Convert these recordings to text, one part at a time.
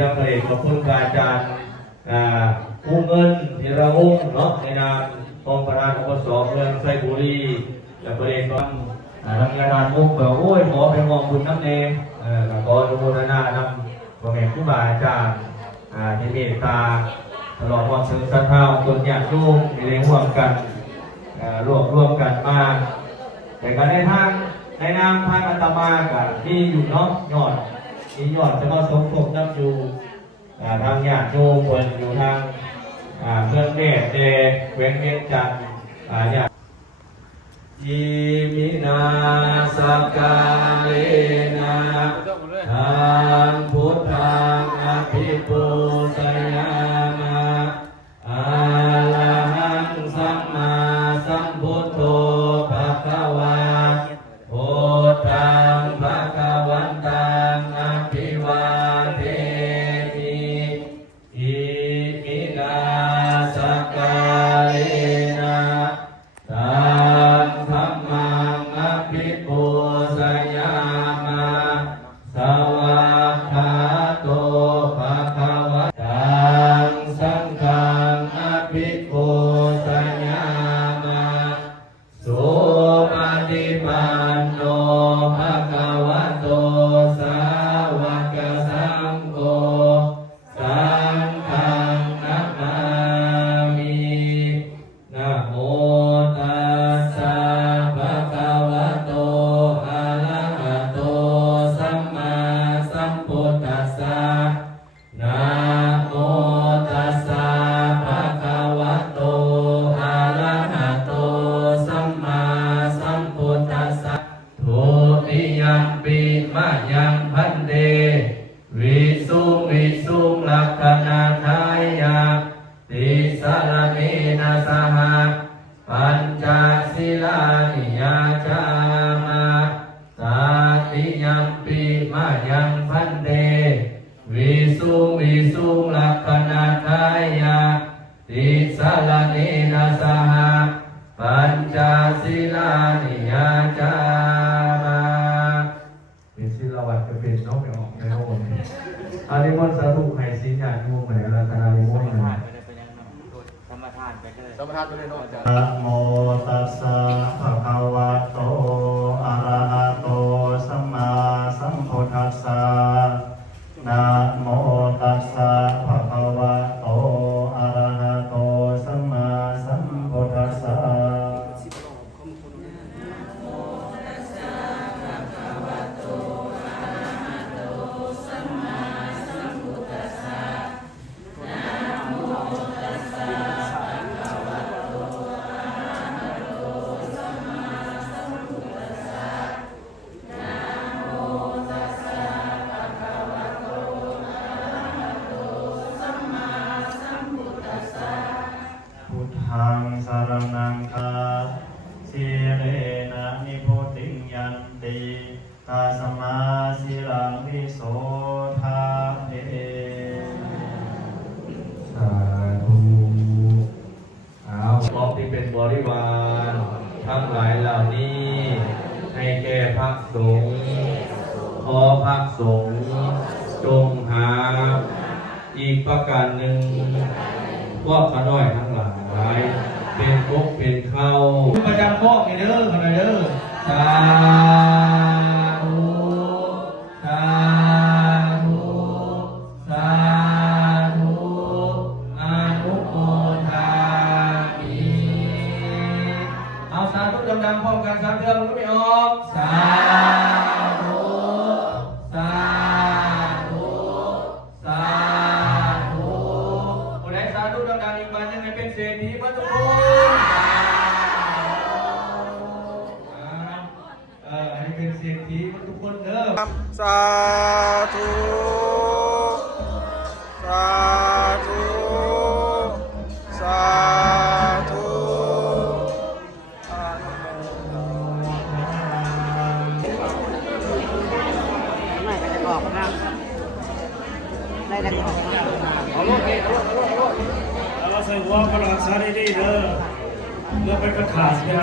ทางพระเอกขอบคุณอาจารย์อุ้งเงินธีระวงศ์เนาะในนามองค์ประธานอบสเมืองไซบุรีและพระเอกก็ทางงานมุกแบบโอ้ยขอเป็นมองบุญน้ำเนยแล้วก็ดูโมทนานำพ่อแม่ครูบาอาจารย์ที่เมตตาตลอดวันถึงสัทธาคนอยากร่วมมีแรงร่วมกันร่วมกันมาแต่ก็ในนามทางอาตมากับที่อยู่เนาะยอดจะมาสมทบนับอยู่ทางญาติโยมคนอยู่ทางเพื่อนเมฆเจเว้นเวียนจันทร์ญาติยิมินาสกาเลนะทางพุทธังอภิปูชยามะอะระหังสัมมาสัมพุทโธภะคะวาพุทธังภะคะวันตังอภิวาเทมิอิมินาสกาเลนะตังธัมมังอภิปูชยามะสวากขาโตภะคะวะตังสังฆังอภิปูชยามะสุปฏิปันโนภะคะวะโตสาวกสังโฆสังฆังนะมามินะโมตัสสะภะคะวะโตอะระหะโตสัมมาสัมพุทธัสสะนะโมตัสสะภะคะวะโตอะระหะโตสัมมาสัมพุทธัสสะทุติยัมปิมะยังพันเตวิสุลักขณาทายาติสารเนนะสหปัญจศีลานิยาจามะตาติยัมปิมะยังพันเตวิสุลักขณาทายาติสารเนนะสหปัญจศีลานิยาจามะเป็นศีลวัตรก็เป็นน้องไม่ออกในโลกนี้อาริมนสาธุให้ศีลญาติโยมเหมือนรัตนาริมนนะสมทานไปเลยเนาะจ้ะนะโมตัสสะภะคะวะโตอะระหะโตสัมมาสัมพุทธัสสะนะโมตัสสะภะคะวะโตอะระหะโตสัมมาสัมพุทธัสสะพุทธังสรณังคาสีเรนะนิพุติยันติตาสมาสีลังวิโสทาเตสาธุพร้อมที่เป็นบริวารทั้งหลายเหล่านี้ให้แก่พระสงฆ์ขอพระสงฆ์จงหาอีกประการหนึ่งพวกข้าน้อยทั้งหลายเป็นกบเป็นเข้าประจำข้อไงเด้อคนเด้อสาธุสาธุสาธุอนุโมทามิเอาสาธุดังๆพร้อมกันสามเดือนมันไม่ออกสาธุสาธุสาธุคนไหนสาธุดังๆอีกวันยังไงเป็นเศรษฐีบ้านทุกคนให้เป็นเศรษฐีบ้านทุกคนเด้อสาธุสาธุสาธุไม่ก็จะบอกนะได้แล้วก็เอาลูกเองแล้วใส่หัวกระดาษซาดีๆเด้อเลือกเป็นกระถางเนี่ย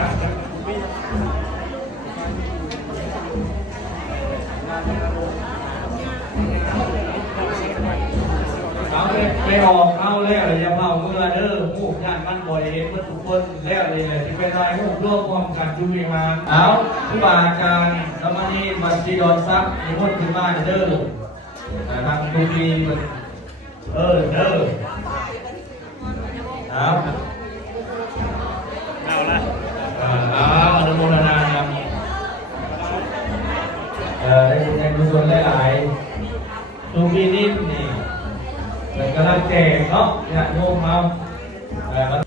ไปออกเอาแล้วอย่าเผาเมื่อเด้อหมู่ญาติมันบ่อยเห็นเพื่อทุกคนแล้วเลยที่เป็นรายหมู่ร่วมความกันจุมีมาเอาผู้บาอาจารย์สมณีบัญชีดอนซักมีคนขึ้นมาเด้อทางดูดีเด้อเอา เอาละ อนุโมทนาครับได้บุญได้กุศลหลายๆดูมีนิดนี่เป็นกำลังแจกเนาะเนี่ยโยมเอาวัน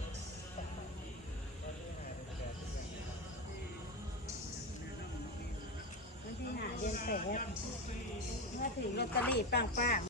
ที่5 เดือน 8เมื่อถึงลอตเตอรี่ปัง